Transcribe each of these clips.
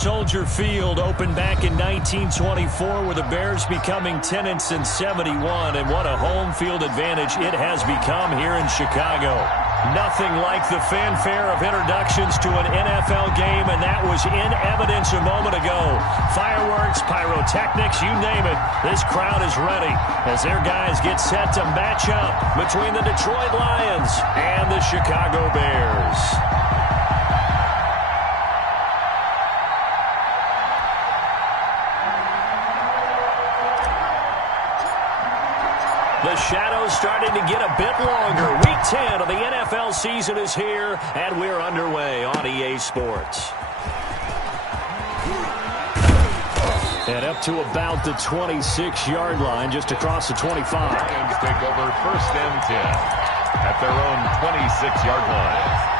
Soldier Field opened back in 1924 with the Bears becoming 10-71, and what a home field advantage it has become here in Chicago. Nothing like the fanfare of introductions to an NFL game, and that was in evidence a moment ago. Fireworks, pyrotechnics, you name it. This crowd is ready as their guys get set to match up between the Detroit Lions and the Chicago Bears. The shadow's starting to get a bit longer. Week 10 of the NFL season is here, and we're underway on EA Sports. And up to about the 26-yard line, just across the 25. Lions take over 1st and 10 at their own 26-yard line.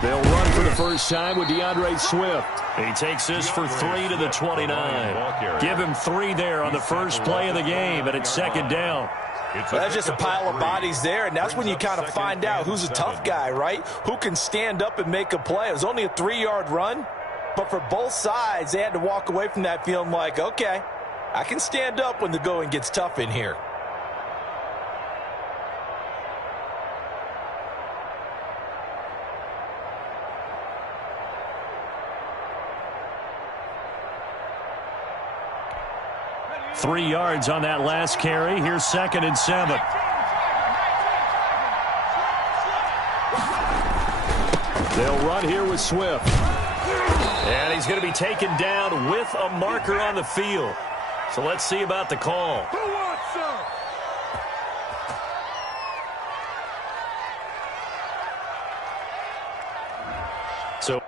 They'll run for the first time with DeAndre Swift. He takes this for 3 to the 29. Give him 3 there on the first play of the game, and it's 2nd down. That's just a pile of bodies there, and that's when you kind of find out who's a tough guy, right? Who can stand up and make a play. It was only a 3-yard run, but for both sides, they had to walk away from that feeling like, okay, I can stand up when the going gets tough in here. Three yards on that last carry. Here's 2nd and 7. They'll run here with Swift. And he's going to be taken down with a marker on the field. So let's see about the call. So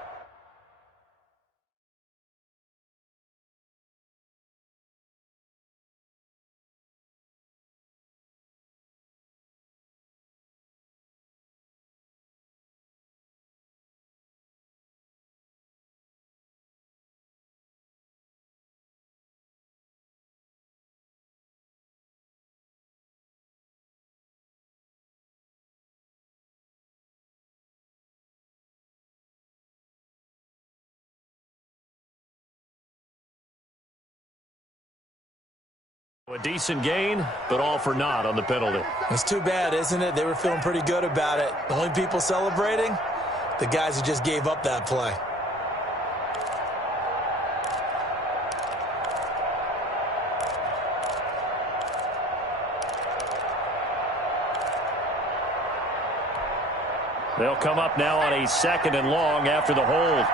a decent gain, but all for naught on the penalty. It's too bad, isn't it? They were feeling pretty good about it. The only people celebrating, the guys who just gave up that play. They'll come up now on a 2nd and long after the hold.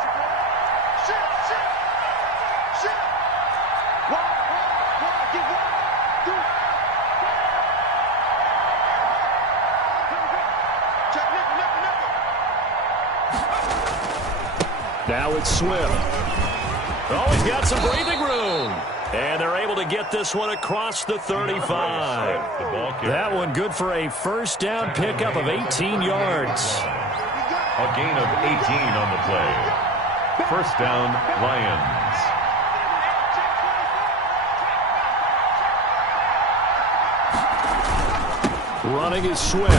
Now it's Swift. Oh, he's got some breathing room. And they're able to get this one across the 35. That one good for a 1st down pickup of 18 yards. A gain of 18 on the play. 1st down, Lions. Running is Swift.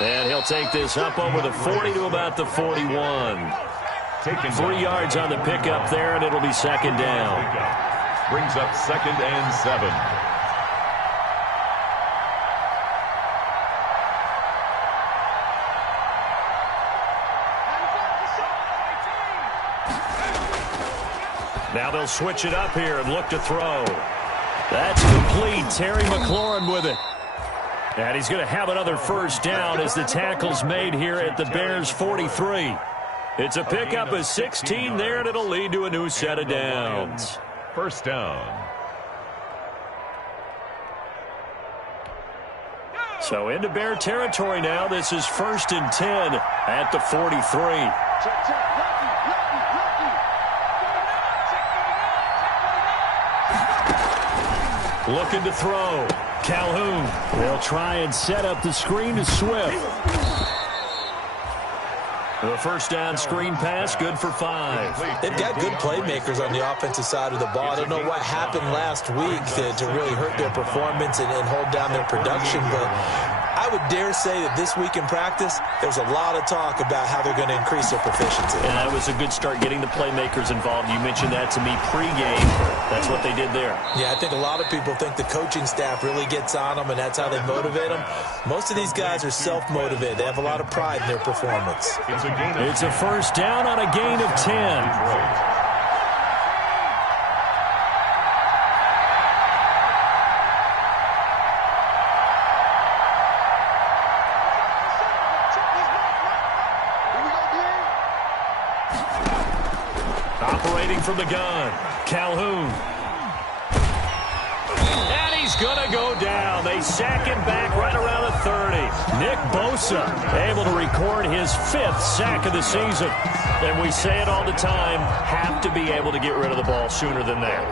And he'll take this up over the 40 to about the 41. 3 yards on the pickup there, and it'll be 2nd down. Brings up 2nd and 7. Now they'll switch it up here and look to throw. That's complete. Terry McLaurin with it. And he's going to have another 1st down as the tackle's made here at the Bears' 43. It's a pickup of 16 there, and it'll lead to a new set of downs. 1st down. So into Bear territory now. This is 1st and 10 at the 43. Looking to throw. Calhoun. They'll try and set up the screen to Swift. The first down screen pass, good for 5. They've got good playmakers on the offensive side of the ball. I don't know what happened last week to really hurt their performance and hold down their production, but I would dare say that this week in practice, there's a lot of talk about how they're going to increase their proficiency. And that was a good start getting the playmakers involved. You mentioned that to me pregame. That's what they did there. Yeah, I think a lot of people think the coaching staff really gets on them, and that's how they motivate them. Most of these guys are self-motivated. They have a lot of pride in their performance. It's a first down on a gain of 10. Operating from the gun, Calhoun. And he's going to go down. They sack him back right around the 30. Nick Bosa able to record his 5th sack of the season. And we say it all the time, have to be able to get rid of the ball sooner than that.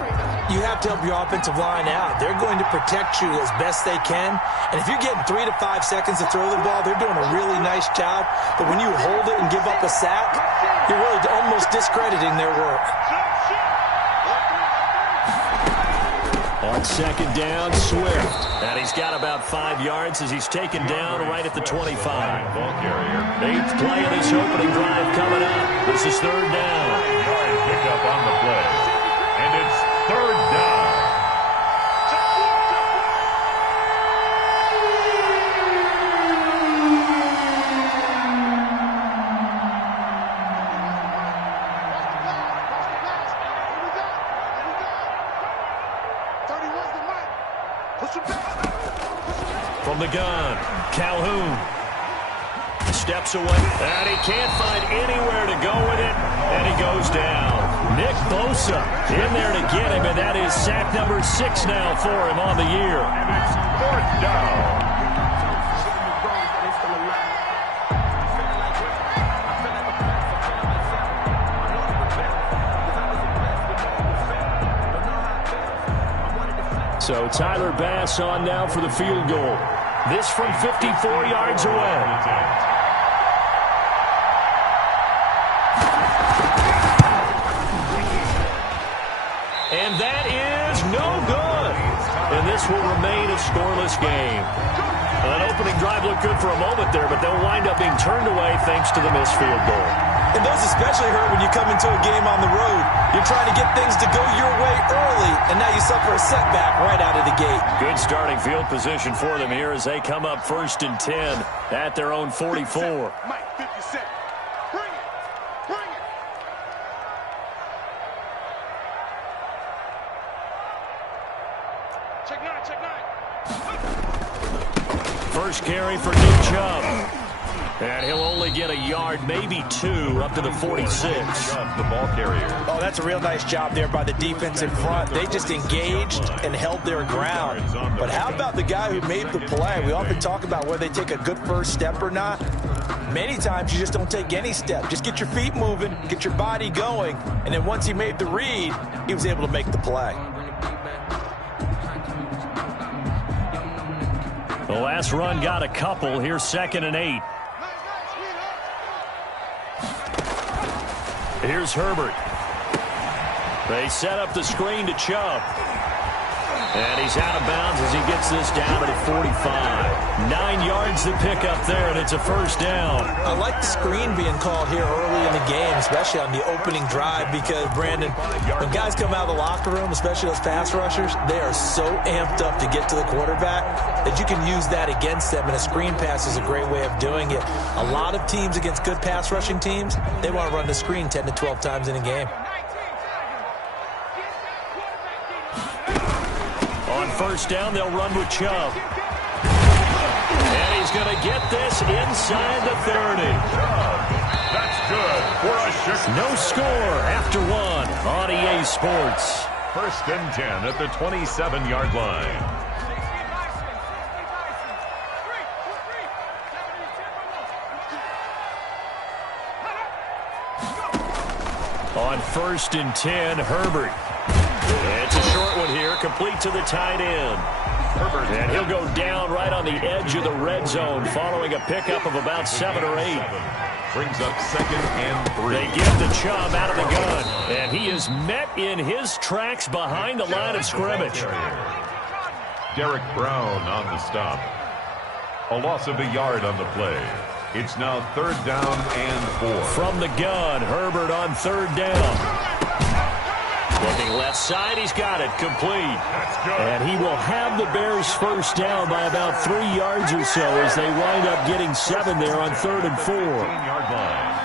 You have to help your offensive line out. They're going to protect you as best they can. And if you're getting 3 to 5 seconds to throw the ball, they're doing a really nice job. But when you hold it and give up a sack, you're really almost discrediting their work. On second down, Swift. And he's got about 5 yards as he's taken down right at the 25. 8th play of this opening drive coming up. This is 3rd down. Yard pickup on the play. And it's 3rd down. From the gun, Calhoun steps away, and he can't find anywhere to go with it, and he goes down. Nick Bosa in there to get him, and that is sack number 6 now for him on the year. And it's 4th down. So Tyler Bass on now for the field goal. This from 54 yards away. And that is no good. And this will remain a scoreless game. That opening drive looked good for a moment there, but they'll wind up being turned away thanks to the missed field goal. And those especially hurt when you come into a game on the road. You're trying to get things to go your way early, and now you suffer a setback right out of the gate. Good starting field position for them here as they come up 1st and 10 at their own 44. Mike, 57. Bring it. Bring it. Check 9, check 9. First carry for Nick Chubb. And he'll only get a yard, maybe 2, up to the 46. The ball carrier. Oh, that's a real nice job there by the defense in front. They just engaged and held their ground. But how about the guy who made the play? We often talk about whether they take a good first step or not. Many times you just don't take any step. Just get your feet moving, get your body going, and then once he made the read, he was able to make the play. The last run got a couple. Here's 2nd and 8. Here's Herbert. They set up the screen to Chubb. And he's out of bounds as he gets this down to the 45. 9 yards to pick up there, and it's a first down. I like the screen being called here early in the game, especially on the opening drive, because, Brandon, when guys come out of the locker room, especially those pass rushers, they are so amped up to get to the quarterback that you can use that against them, and a screen pass is a great way of doing it. A lot of teams against good pass rushing teams, they want to run the screen 10 to 12 times in a game. On first down, they'll run with Chubb. And he's going to get this inside the 30. That's good for a Chicago. No score after 1 on EA Sports. 1st and 10 at the 27-yard line. On 1st and 10, Herbert. It's a short one here, complete to the tight end. Herbert. And he'll go down right on the edge of the red zone following a pickup of about 7 or 8. Brings up 2nd and 3. They give the Chubb out of the gun. And he is met in his tracks behind the line of scrimmage. Derek Brown on the stop. A loss of a yard on the play. It's now 3rd down and 4. From the gun, Herbert on 3rd down. Looking left side, he's got it, complete. And he will have the Bears first down by about 3 yards or so as they wind up getting 7 there on 3rd and 4. 15-yard line.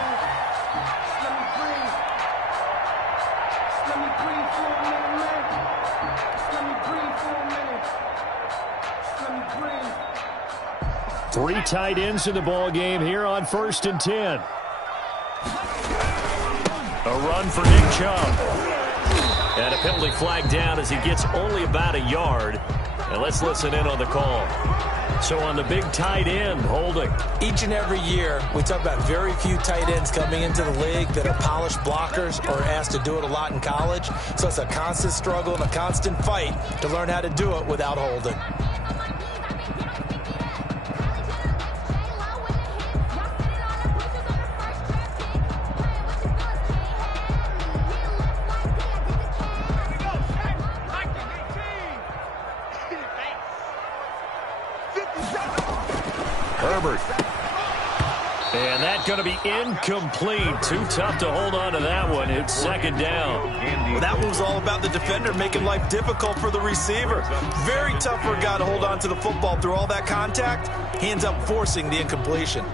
Three tight ends in the ball game here on 1st and 10. A run for Nick Chubb. And a penalty flag down as he gets only about a yard. And let's listen in on the call. So on the big tight end, holding. Each and every year, we talk about very few tight ends coming into the league that are polished blockers or asked to do it a lot in college. So it's a constant struggle and a constant fight to learn how to do it without holding. Herbert. And that's going to be incomplete. Too tough to hold on to that one. It's 2nd down. Well, that one was all about the defender making life difficult for the receiver. Very tough for a guy to hold on to the football through all that contact. He ends up forcing the incompletion.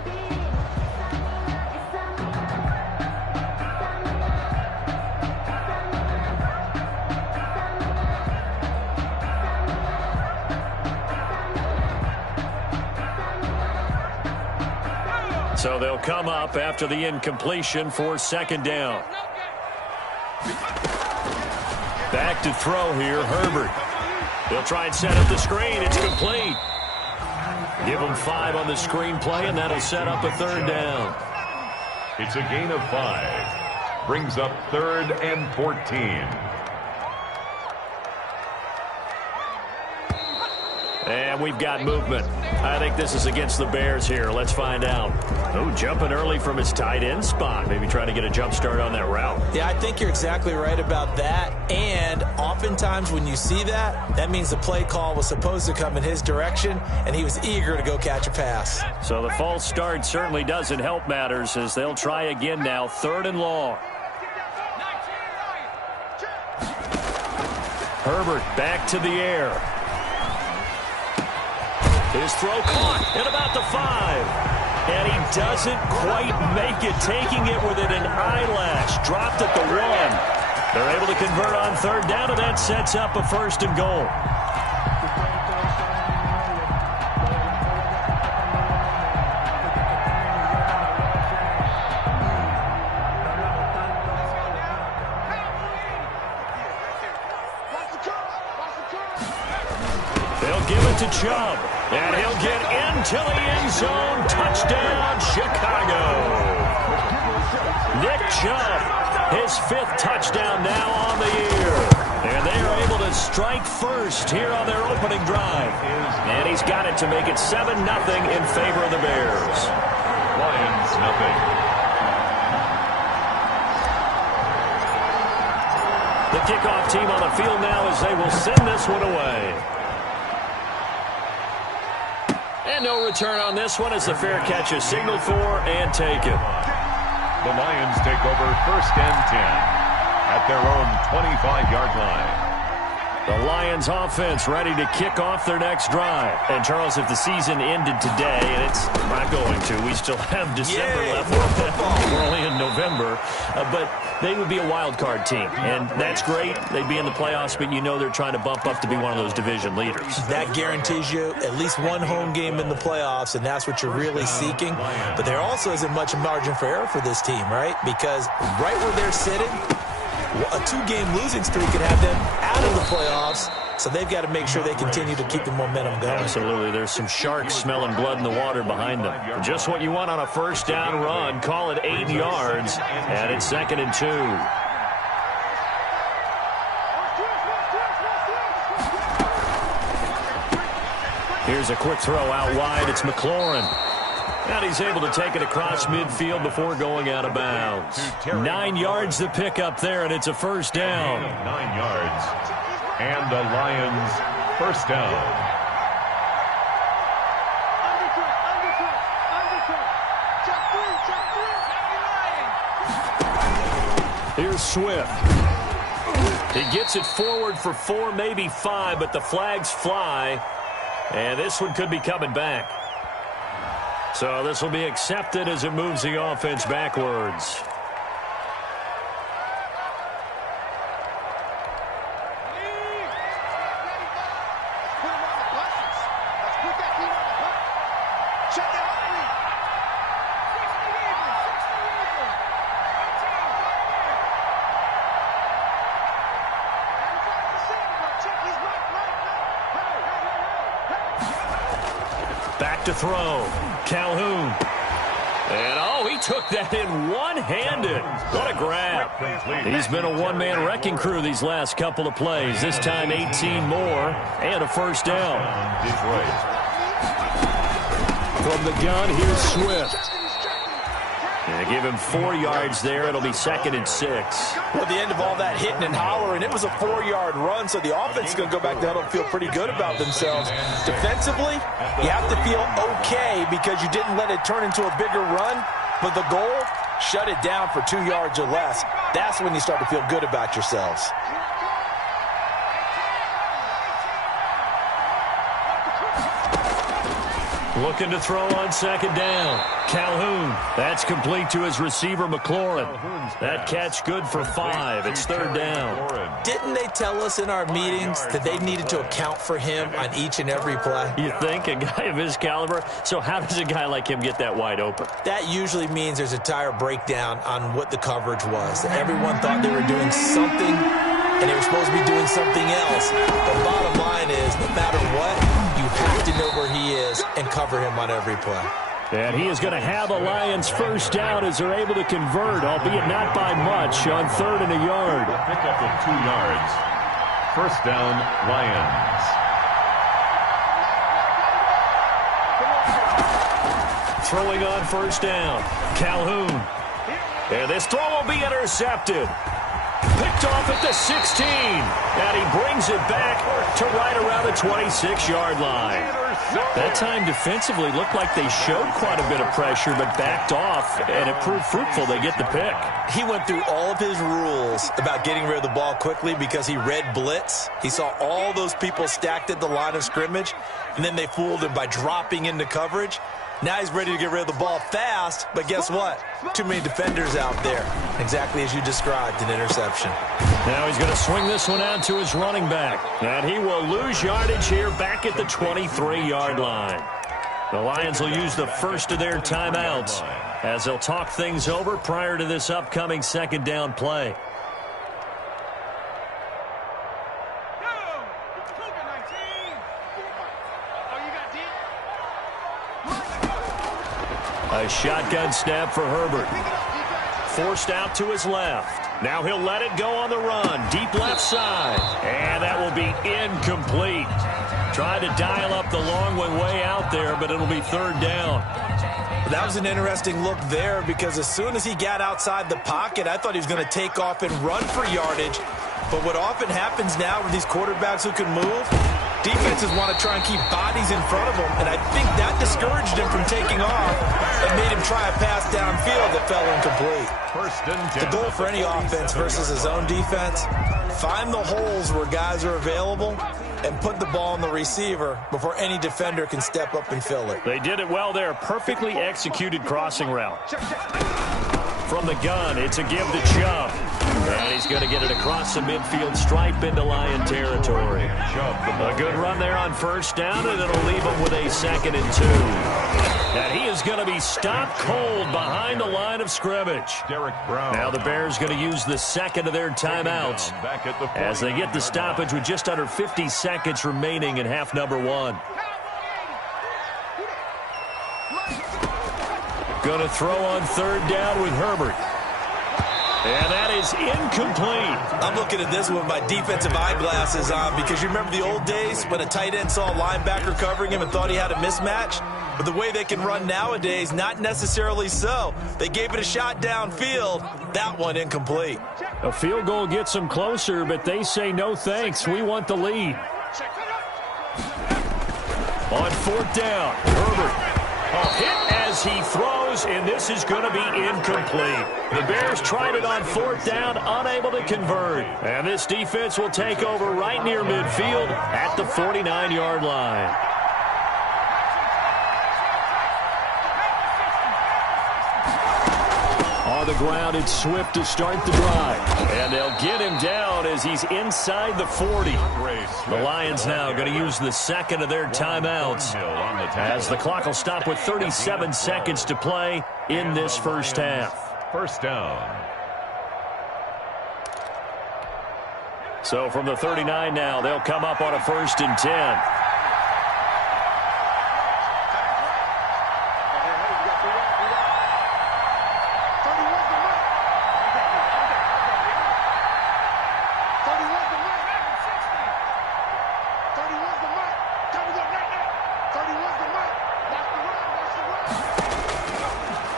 So they'll come up after the incompletion for 2nd down. Back to throw here, Herbert. He'll try and set up the screen. It's complete. Give him 5 on the screen play, and that'll set up a 3rd down. It's a gain of 5. Brings up 3rd and 14. And we've got movement. I think this is against the Bears here. Let's find out. Oh, jumping early from his tight end spot. Maybe trying to get a jump start on that route. Yeah, I think you're exactly right about that. And oftentimes when you see that, that means the play call was supposed to come in his direction, and he was eager to go catch a pass. So the false start certainly doesn't help matters as they'll try again now. 3rd and long. Herbert back to the air. His throw caught at about the 5. And he doesn't quite make it, taking it within an eyelash. Dropped at the 1. They're able to convert on 3rd down, and that sets up a 1st and goal. They'll give it to Chubb. And he'll get into the end zone. Touchdown, Chicago. Nick Chubb, his 5th touchdown now on the year. And they are able to strike first here on their opening drive. And he's got it to make it 7-0 in favor of the Bears. Lions, nothing. The kickoff team on the field now as they will send this one away. And no return on this one as the fair catch is signaled for and taken. The Lions take over 1st and 10 at their own 25-yard line. The Lions offense ready to kick off their next drive. And, Charles, if the season ended today, and it's not going to, we still have December left. We're only in November. But they would be a wild card team. And that's great. They'd be in the playoffs, but you know they're trying to bump up to be one of those division leaders. That guarantees you at least one home game in the playoffs, and that's what you're really seeking. But there also isn't much margin for error for this team, right? Because right where they're sitting, a 2-game losing streak could have them out of the playoffs, so they've got to make sure they continue to keep the momentum going. Absolutely. There's some sharks smelling blood in the water behind them. Just what you want on a 1st down run. Call it 8 yards, and it's 2nd and 2. Here's a quick throw out wide. It's McLaurin. And he's able to take it across midfield before going out of bounds. 9 yards to pick up there, and it's a first down. 9 yards. And the Lions first down. Here's Swift. He gets it forward for 4, maybe 5, but the flags fly. And this one could be coming back. So this will be accepted as it moves the offense backwards. Back to throw. Calhoun. And, oh, he took that in one-handed. What a grab. He's been a one-man wrecking crew these last couple of plays. This time 18 more and a first down. From the gun, here's Swift. And give him 4 yards there. It'll be 2nd and 6. Well, at the end of all that hitting and hollering, it was a 4-yard run, so the offense is going to go back down and feel pretty good about themselves. Defensively, you have to feel okay because you didn't let it turn into a bigger run, but the goal, shut it down for 2 yards or less. That's when you start to feel good about yourselves. Looking to throw on 2nd down. Calhoun. That's complete to his receiver, McLaurin. That catch good for 5. It's 3rd down. Didn't they tell us in our meetings that they needed to account for him on each and every play? You think? A guy of his caliber? So how does a guy like him get that wide open? That usually means there's a entire breakdown on what the coverage was. That everyone thought they were doing something, and they were supposed to be doing something else. The bottom line is, no matter what, you have to know where he is and cover him on every play. And he is going to have a Lions first down as they're able to convert, albeit not by much, on 3rd and a yard. Pick up of 2 yards. First down, Lions. Throwing on first down, Calhoun. And this throw will be intercepted. Picked off at the 16. And he brings it back to right around the 26-yard line. That time defensively looked like they showed quite a bit of pressure but backed off, and it proved fruitful. They get the pick. He went through all of his rules about getting rid of the ball quickly because he read blitz. He saw all those people stacked at the line of scrimmage, and then they fooled him by dropping into coverage. Now he's ready to get rid of the ball fast, but guess what? Too many defenders out there. Exactly as you described, an interception. Now he's going to swing this one out to his running back. And he will lose yardage here back at the 23-yard line. The Lions will use the first of their timeouts as they'll talk things over prior to this upcoming 2nd down play. A shotgun snap for Herbert. Forced out to his left. Now he'll let it go on the run. Deep left side. And that will be incomplete. Tried to dial up the long one way out there, but it'll be 3rd down. That was an interesting look there because as soon as he got outside the pocket, I thought he was going to take off and run for yardage. But what often happens now with these quarterbacks who can move, defenses want to try and keep bodies in front of them, and I think that discouraged him from taking off and made him try a pass downfield that fell incomplete. The goal for any offense versus his own defense, find the holes where guys are available and put the ball on the receiver before any defender can step up and fill it. They did it well there. Perfectly executed crossing route. From the gun, it's a give to Chubb. And he's going to get it across the midfield stripe into Lion territory. A good run there on first down, and it'll leave him with a 2nd and 2. And he is going to be stopped cold behind the line of scrimmage. Now the Bears going to use the 2nd of their timeouts as they get the stoppage with just under 50 seconds remaining in half number 1. Going to throw on 3rd down with Herbert. And that is incomplete. I'm looking at this with my defensive eyeglasses on because you remember the old days when a tight end saw a linebacker covering him and thought he had a mismatch? But the way they can run nowadays, not necessarily so. They gave it a shot downfield. That one incomplete. A field goal gets them closer, but they say no thanks. We want the lead. On fourth down, Herbert. A hit as he throws, and this is going to be incomplete. The Bears tried it on fourth down, unable to convert. And this defense will take over right near midfield at the 49-yard line. On the ground, it's Swift to start the drive. And they'll get him down as he's inside the 40. The Lions now going to use the second of their timeouts as the clock will stop with 37 seconds to play in this first half. First down. So from the 39 now, they'll come up on a 1st and 10.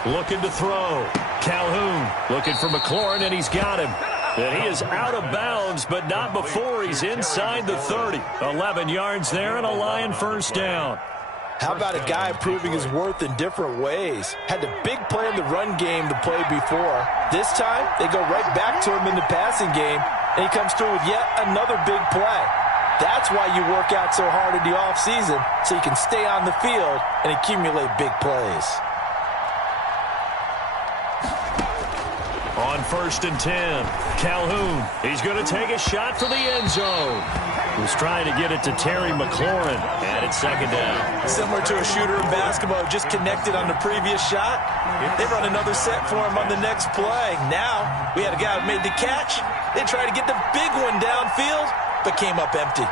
Looking to throw. Calhoun looking for McLaurin, and he's got him. And he is out of bounds, but not before he's inside the 30. 11 yards there and a Lion first down. How about a guy proving his worth in different ways? Had a big play in the run game to play before. This time, they go right back to him in the passing game, and he comes through with yet another big play. That's why you work out so hard in the offseason, so you can stay on the field and accumulate big plays. On 1st and 10, Calhoun. He's going to take a shot for the end zone. He's trying to get it to Terry McLaurin, and it's second down. Similar to a shooter in basketball who just connected on the previous shot. They run another set for him on the next play. Now, we had a guy who made the catch. They tried to get the big one downfield, but came up empty.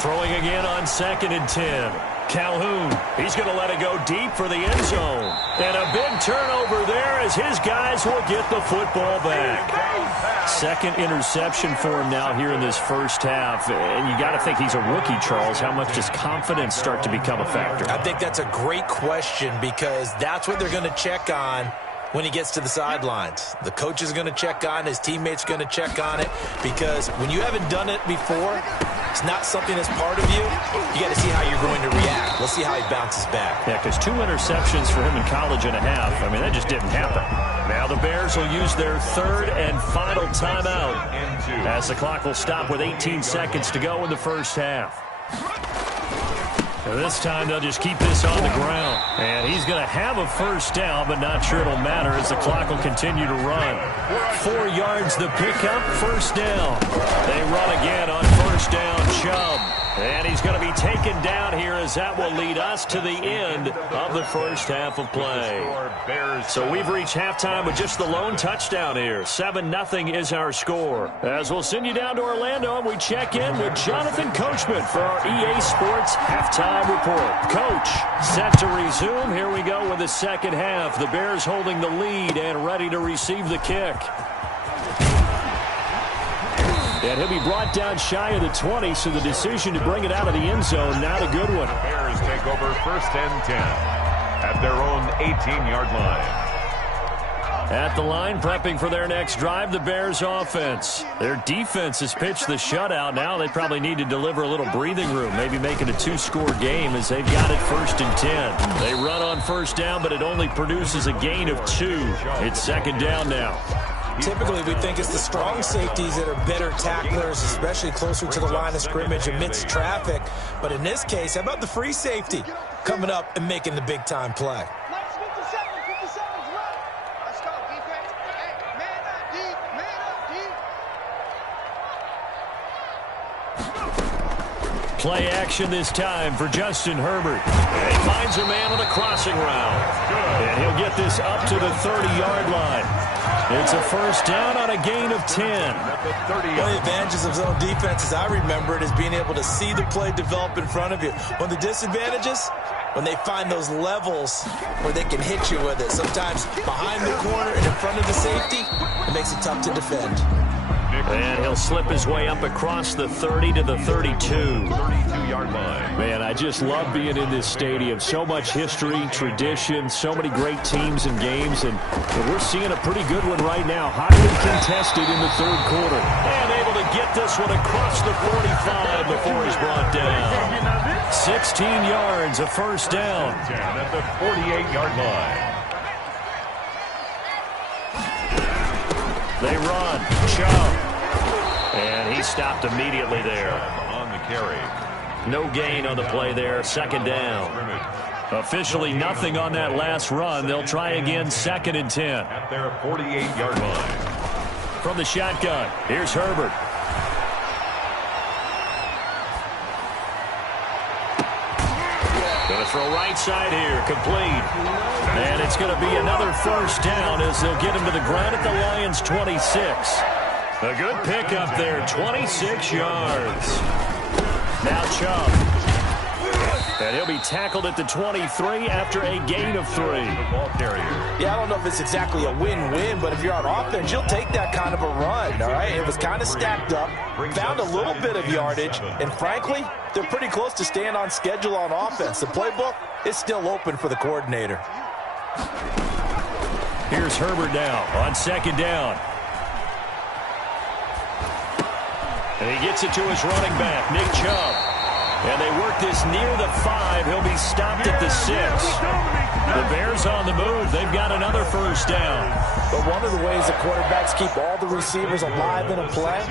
Throwing again on 2nd and 10. Calhoun, he's going to let it go deep for the end zone. And a big turnover there as his guys will get the football back. Second interception for him now here in this first half. And you got to think he's a rookie, Charles. How much does confidence start to become a factor? I think that's a great question because that's what they're going to check on when he gets to the sidelines. The coach is going to check on it. His teammates are going to check on it because when you haven't done it before, it's not something that's part of you. You got to see how you're going to react. We'll see how he bounces back. Yeah, because 2 interceptions for him in college and a half. I mean, that just didn't happen. Now the Bears will use their 3rd and final timeout as the clock will stop with 18 seconds to go in the first half. This time they'll just keep this on the ground. And he's going to have a first down, but not sure it'll matter as the clock will continue to run. 4 yards the pickup, first down. They run again on first down, Chubb. And he's going to be taken down here as that will lead us to the end of the first half of play. So we've reached halftime with just the lone touchdown here. 7-0 is our score. As we'll send you down to Orlando and we check in with Jonathan Coachman for our EA Sports Halftime Report. Coach, set to resume. Here we go with the second half. The Bears holding the lead and ready to receive the kick. And he'll be brought down shy of the 20, so the decision to bring it out of the end zone, not a good one. The Bears take over 1st and 10 at their own 18-yard line. At the line, prepping for their next drive, the Bears offense. Their defense has pitched the shutout. Now they probably need to deliver a little breathing room, maybe make it a 2-score game as they've got it 1st and 10. They run on first down, but it only produces a gain of 2. It's second down now. Typically, we think it's the strong safeties that are better tacklers, especially closer to the line of scrimmage amidst traffic. But in this case, how about the free safety coming up and making the big-time play? Play action this time for Justin Herbert. And he finds a man on the crossing route. And he'll get this up to the 30-yard line. It's a first down on a gain of 10. One of the advantages of zone defense, as I remember it, is being able to see the play develop in front of you. One of the disadvantages, when they find those levels where they can hit you with it. Sometimes behind the corner and in front of the safety, it makes it tough to defend. And he'll slip his way up across the 30 to the 32. 32-yard line. Man, I just love being in this stadium. So much history, tradition, so many great teams and games, and we're seeing a pretty good one right now. Highly contested in the third quarter. And able to get this one across the 45 before he's brought down. 16 yards, a first down. At the 48-yard line. They run. Chubb. And he stopped immediately there. On the carry. No gain on the play there. Second down. Officially nothing on that last run. They'll try again, second and 10. At their 48-yard line. From the shotgun, here's Herbert. Going to throw right side here, complete. And it's going to be another first down as they'll get him to the ground at the Lions' 26. A good pickup there, 26 yards. Now Chubb. And he'll be tackled at the 23 after a gain of 3. Ball carrier. Yeah, I don't know if it's exactly a win-win, but if you're on offense, you'll take that kind of a run, all right? It was kind of stacked up, found a little bit of yardage, and frankly, they're pretty close to staying on schedule on offense. The playbook is still open for the coordinator. Here's Herbert now on second down. And he gets it to his running back, Nick Chubb. And they work this near the 5. He'll be stopped at the 6. The Bears on the move. They've got another first down. But one of the ways the quarterbacks keep all the receivers alive in a play,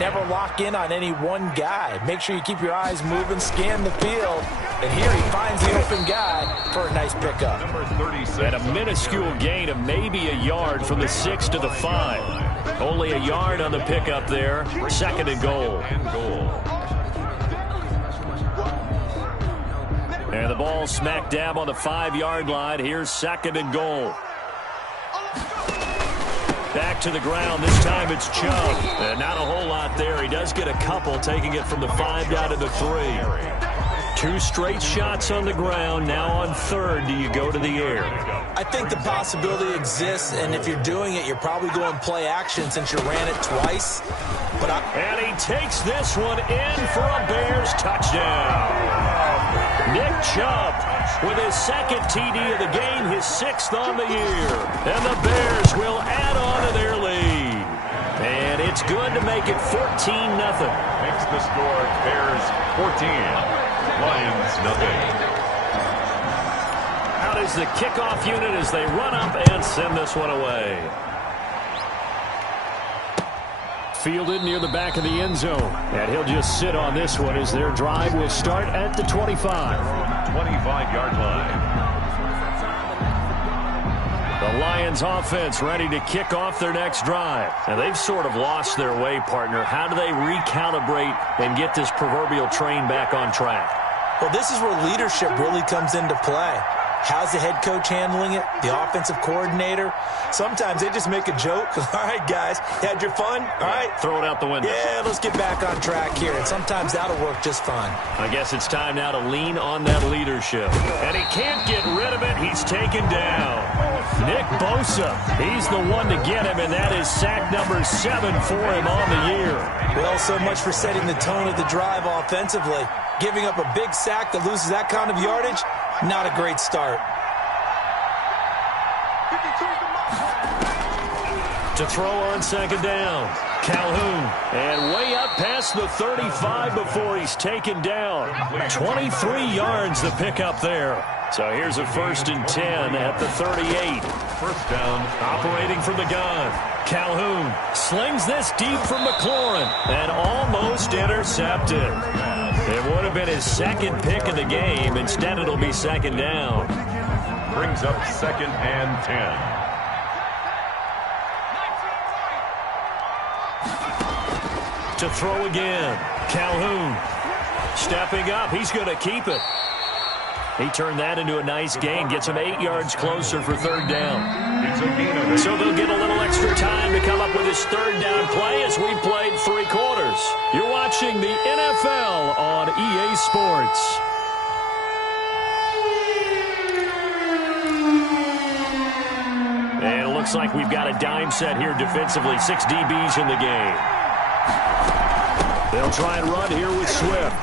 never lock in on any one guy. Make sure you keep your eyes moving, scan the field. And here he finds the open guy for a nice pickup. Number 36. And a minuscule gain of maybe a yard from the 6 to the 5. Only a yard on the pickup there. Second and goal. And the ball smack dab on the 5-yard line. Here's second and goal. Back to the ground. This time it's Chubb. And not a whole lot there. He does get a couple, taking it from the 5 down to the 3. 2 straight shots on the ground. Now on third, do you go to the air? I think the possibility exists, and if you're doing it, you're probably going play action since you ran it twice. And he takes this one in for a Bears touchdown. Nick Chubb with his second TD of the game, his 6th on the year. And the Bears will add on to their lead. And it's good to make it 14-0. Makes the score Bears 14, Lions nothing. Out is the kickoff unit as they run up and send this one away. Fielded near the back of the end zone. And he'll just sit on this one as their drive will start at the 25. 25-yard line. The Lions offense ready to kick off their next drive. And they've sort of lost their way, partner. How do they recalibrate and get this proverbial train back on track? Well, this is where leadership really comes into play. How's the head coach handling it? The offensive coordinator? Sometimes they just make a joke. All right, guys, had your fun? All right. Throw it out the window. Yeah, let's get back on track here. And sometimes that'll work just fine. I guess it's time now to lean on that leadership. And he can't get rid of it. He's taken down. Nick Bosa, he's the one to get him, and that is sack number 7 for him on the year. Well, so much for setting the tone of the drive offensively. Giving up a big sack that loses that kind of yardage, not a great start. To throw on second down, Calhoun. And way up past the 35 before he's taken down. 23 yards the pickup there. So here's a 1st and 10 at the 38. First down. Operating from the gun. Calhoun slings this deep from McLaurin and almost intercepted. It would have been his second pick of the game. Instead, it'll be second down. Brings up 2nd and 10. To throw again. Calhoun. Stepping up, he's going to keep it. He turned that into a nice gain, gets him 8 yards closer for third down. So they'll get a little extra time to come up with his third down play as we played 3 quarters. You're watching the NFL on EA Sports. And it looks like we've got a dime set here defensively. 6 DBs in the game. They'll try and run here with Swift.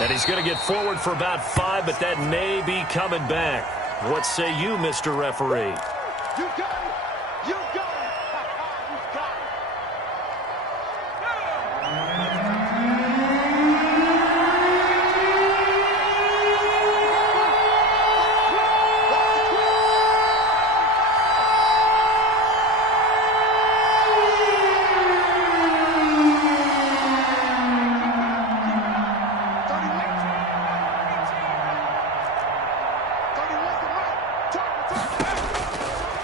And he's going to get forward for about 5, but that may be coming back. What say you, Mr. Referee? You got it. You got it. You got it.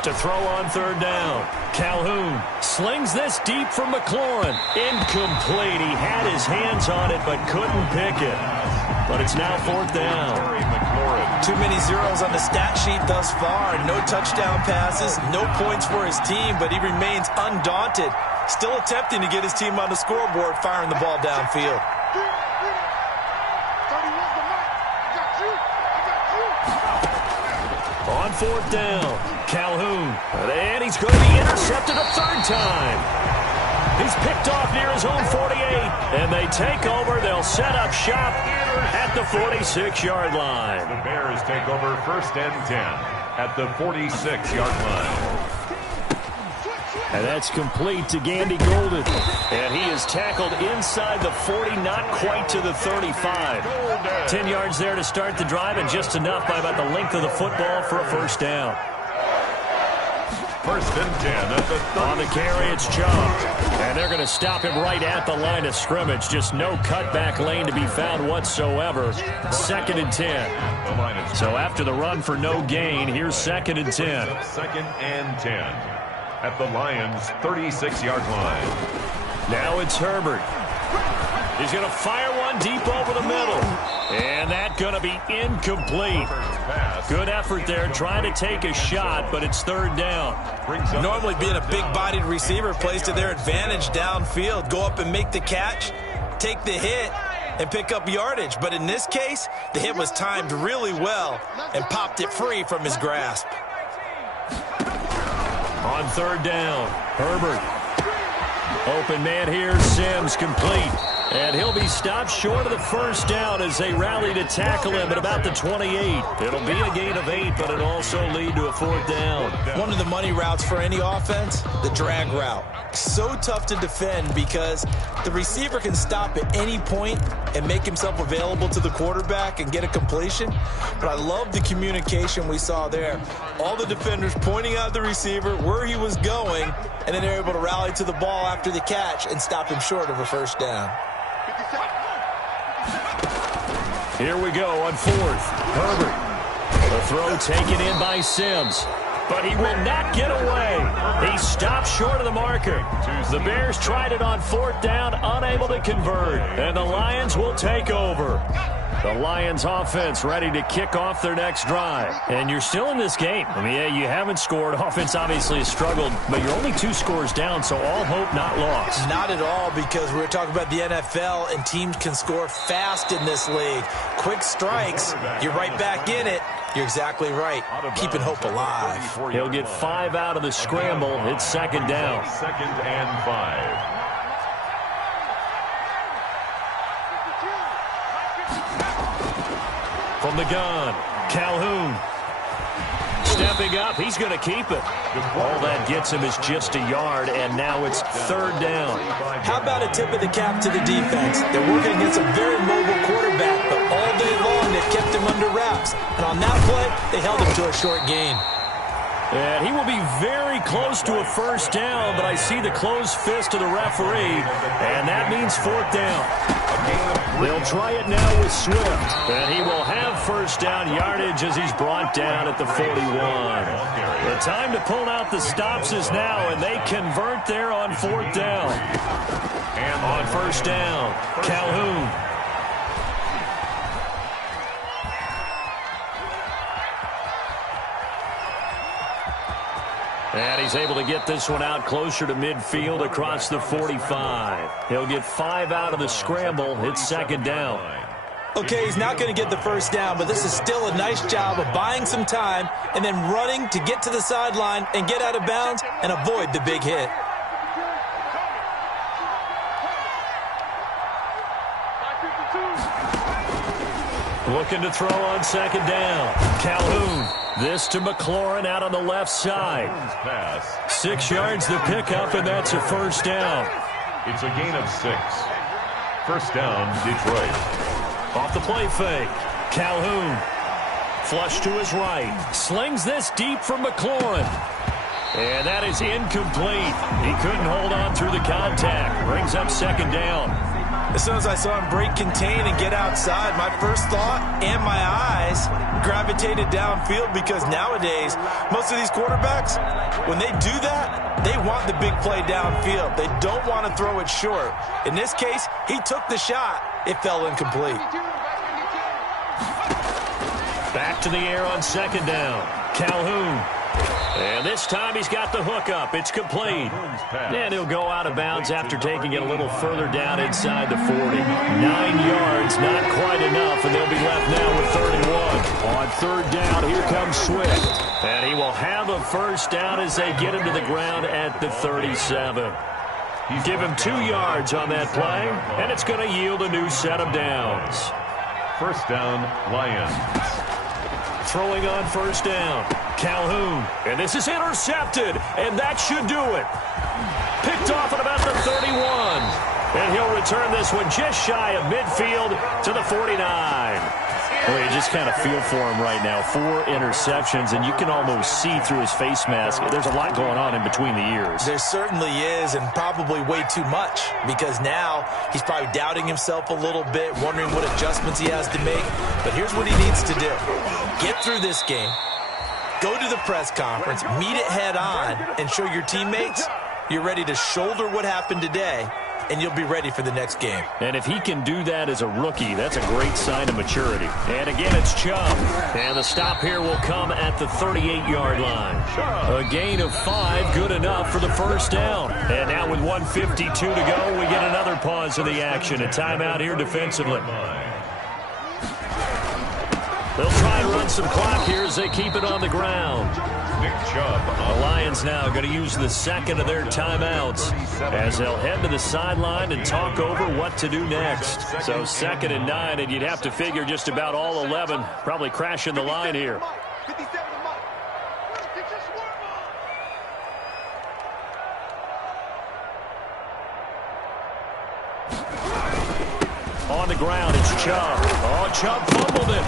To throw on third down. Calhoun slings this deep from McLaurin. Incomplete. He had his hands on it but couldn't pick it. But it's now fourth down. Too many zeros on the stat sheet thus far. No touchdown passes, no points for his team, but he remains undaunted. Still attempting to get his team on the scoreboard, firing the ball downfield. On fourth down, Calhoun. And he's going to be intercepted a third time. He's picked off near his own 48. And they take over. They'll set up shop at the 46-yard line. The Bears take over 1st and 10 at the 46-yard line. And that's complete to Gandy Golden. And he is tackled inside the 40, not quite to the 35. 10 yards there to start the drive, and just enough by about the length of the football for a first down. 1st and 10 at the 30. On the carry, it's Chubb. And they're going to stop him right at the line of scrimmage. Just no cutback lane to be found whatsoever. 2nd and 10. So after the run for no gain, here's 2nd and 10. 2nd and 10. At the Lions' 36-yard line. Now it's Herbert. He's going to fire one deep over the middle. And that's going to be incomplete. Good effort there trying to take a shot, but it's third down. Normally being a big-bodied receiver plays to their advantage downfield. Go up and make the catch, take the hit, and pick up yardage. But in this case, the hit was timed really well and popped it free from his grasp. On third down, Herbert. Open man here, Sims complete. And he'll be stopped short of the first down as they rally to tackle him at about the 28. It'll be a gain of 8, but it'll also lead to a fourth down. One of the money routes for any offense, the drag route. So tough to defend because the receiver can stop at any point and make himself available to the quarterback and get a completion. But I love the communication we saw there. All the defenders pointing out the receiver, where he was going, and then they're able to rally to the ball after the catch and stop him short of a first down. Here we go on fourth. Herbert. The throw taken in by Sims. But he will not get away. He stopped short of the marker. The Bears tried it on fourth down, unable to convert. And the Lions will take over. The Lions offense ready to kick off their next drive. And you're still in this game. I mean, yeah, you haven't scored. Offense obviously has struggled, but you're only 2 scores down, so all hope not lost. Not at all, because we were talking about the NFL, and teams can score fast in this league. Quick strikes, you're right back in it. You're exactly right. Keeping hope alive. He'll get 5 out of the scramble. It's second down. 2nd and 5. From the gun, Calhoun. Stepping up, he's going to keep it. All that gets him is just a yard, and now it's third down. How about a tip of the cap to the defense? They're working against a very mobile quarterback, but all day long they've kept him under wraps. And on that play, they held him to a short gain. And he will be very close to a first down, but I see the closed fist of the referee, and that means fourth down. They'll try it now with Swift, and he will have first down yardage as he's brought down at the 41. The time to pull out the stops is now, and they convert there on fourth down. And on first down, Calhoun. And he's able to get this one out closer to midfield across the 45. He'll get 5 out of the scramble. It's second down. Okay, he's not going to get the first down, but this is still a nice job of buying some time and then running to get to the sideline and get out of bounds and avoid the big hit. Looking to throw on second down. Calhoun. This to McLaurin out on the left side. 6 yards the pickup, and that's a first down. It's a gain of 6. First down, Detroit. Off the play fake. Calhoun. Flush to his right. Slings this deep from McLaurin. And that is incomplete. He couldn't hold on through the contact. Brings up second down. As soon as I saw him break contain and get outside, my first thought and my eyes gravitated downfield, because nowadays, most of these quarterbacks, when they do that, they want the big play downfield. They don't want to throw it short. In this case, he took the shot. It fell incomplete. Back to the air on second down. Calhoun. And this time he's got the hook up. It's complete. And he'll go out of bounds after taking it a little further down inside the 40. 9 yards, not quite enough, and they'll be left now with 31. On third down, here comes Swift. And he will have a first down as they get him to the ground at the 37. Give him 2 yards on that play, and it's going to yield a new set of downs. First down, Lions. Throwing on first down, Calhoun. And this is intercepted, and that should do it. Picked off at about the 31. And he'll return this one just shy of midfield to the 49. Well, you just kind of feel for him right now. 4 interceptions, and you can almost see through his face mask. There's a lot going on in between the ears. There certainly is, and probably way too much, because now he's probably doubting himself a little bit, wondering what adjustments he has to make. But here's what he needs to do. Get through this game, go to the press conference, meet it head on, and show your teammates you're ready to shoulder what happened today, and you'll be ready for the next game. And if he can do that as a rookie, that's a great sign of maturity. And again, it's Chubb. And the stop here will come at the 38-yard line. A gain of 5, good enough for the first down. And now with 1:52 to go, we get another pause of the action. A timeout here defensively. They'll try and run some clock here as they keep it on the ground. Nick Chubb. The Lions now going to use the second of their timeouts as they'll head to the sideline and talk over what to do next. So 2nd and 9, and you'd have to figure just about all 11 probably crashing the line here. On the ground, it's Chubb. Oh, Chubb fumbled it.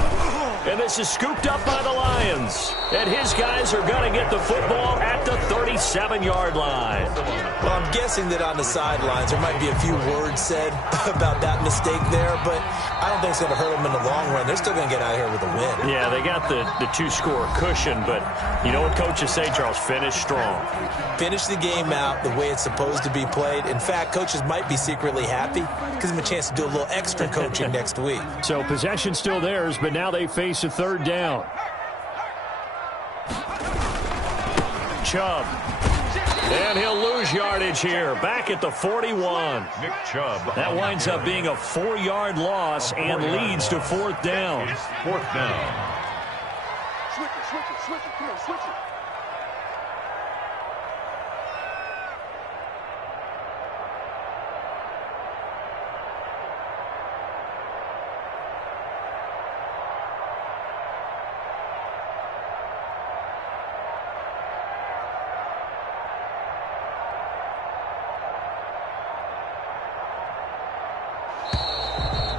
And this is scooped up by the Lions. And his guys are going to get the football at the 37-yard line. Well, I'm guessing that on the sidelines there might be a few words said about that mistake there, but I don't think it's going to hurt them in the long run. They're still going to get out of here with a win. Yeah, they got the 2-score cushion, but you know what coaches say, Charles? Finish strong. Finish the game out the way it's supposed to be played. In fact, coaches might be secretly happy. Gives them a chance to do a little extra coaching next week. So possession still theirs, but now they face a third down. Chubb. And he'll lose yardage here. Back at the 41. Nick Chubb. That winds up being a 4-yard loss and leads to 4th down. It's 4th down. Switch it. Come on, switch it.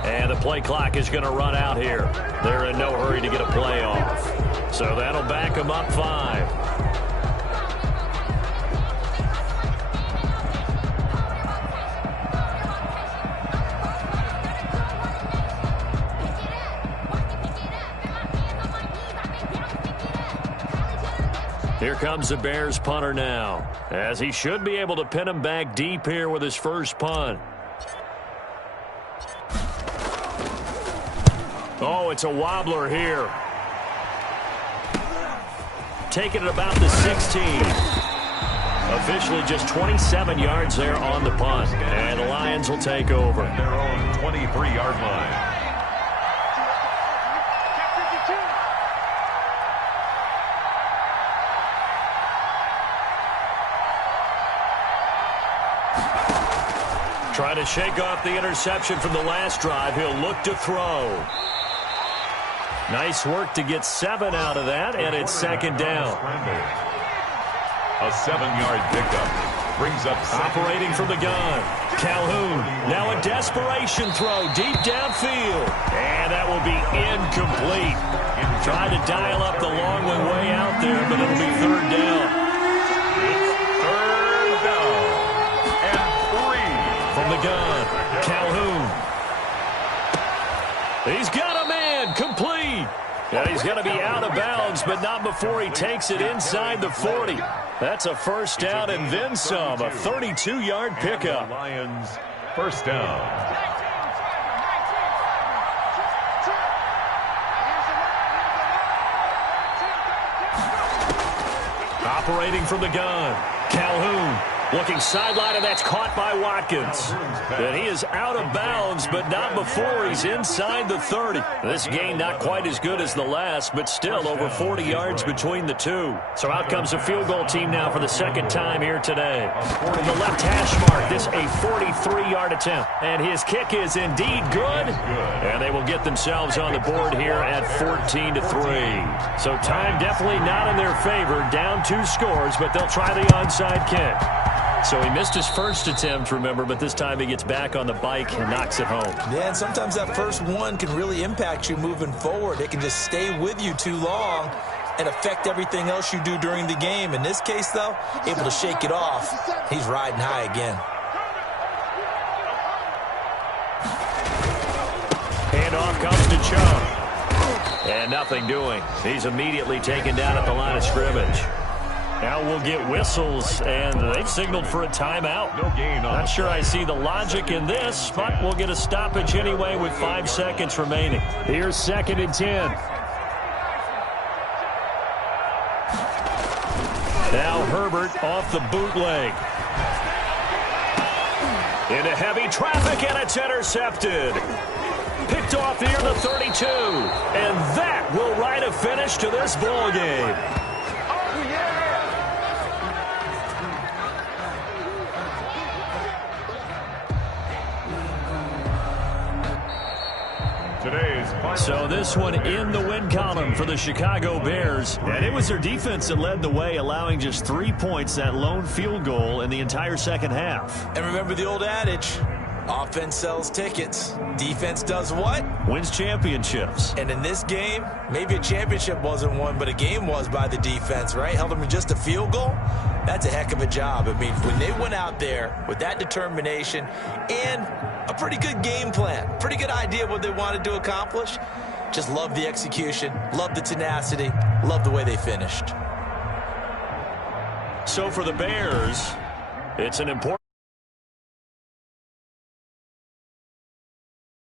And the play clock is going to run out here. They're in no hurry to get a play off. So that'll back them up 5. Here comes the Bears punter now, as he should be able to pin him back deep here with his first punt. Oh, it's a wobbler here. Taking it about the 16. Officially just 27 yards there on the punt. And the Lions will take over. Their own 23-yard line. Trying to shake off the interception from the last drive. He'll look to throw. Nice work to get 7 out of that, and it's second down. A 7-yard pickup brings up operating from the gun. Calhoun, now a desperation throw deep downfield. And that will be incomplete. Trying to dial up the long one way out there, but it'll be third down. From the gun, Calhoun. He's got a man, complete. And he's going to be out of bounds, but not before he takes it inside the 40. That's a first down and then some, a 32-yard pickup. Lions first down. Operating from the gun, Calhoun. Looking sideline, and that's caught by Watkins. And he is out of bounds, but not before he's inside the 30. This gain not quite as good as the last, but still over 40 yards between the two. So out comes a field goal team now for the second time here today. From the left hash mark, this a 43-yard attempt. And his kick is indeed good. And they will get themselves on the board here at 14-3. So time definitely not in their favor. Down 2 scores, but they'll try the onside kick. So he missed his first attempt, remember, but this time he gets back on the bike and knocks it home. Yeah, and sometimes that first one can really impact you moving forward. It can just stay with you too long and affect everything else you do during the game. In this case, though, able to shake it off. He's riding high again. Handoff comes to Chubb. And nothing doing. He's immediately taken down at the line of scrimmage. Now we'll get whistles, and they've signaled for a timeout. No gain on. Not sure I see the logic in this, but we'll get a stoppage anyway with 5 seconds remaining. Here's 2nd and 10. Now Herbert off the bootleg. Into heavy traffic, and it's intercepted. Picked off near the 32. And that will write a finish to this ball game. So this one in the win column for the Chicago Bears. And it was their defense that led the way, allowing just 3 points, that lone field goal in the entire second half. And remember the old adage, offense sells tickets. Defense does what? Wins championships. And in this game, maybe a championship wasn't won, but a game was by the defense, right? Held them to just a field goal. That's a heck of a job. I mean, when they went out there with that determination and a pretty good game plan, pretty good idea of what they wanted to accomplish, just love the execution, love the tenacity, love the way they finished. So for the Bears, it's an important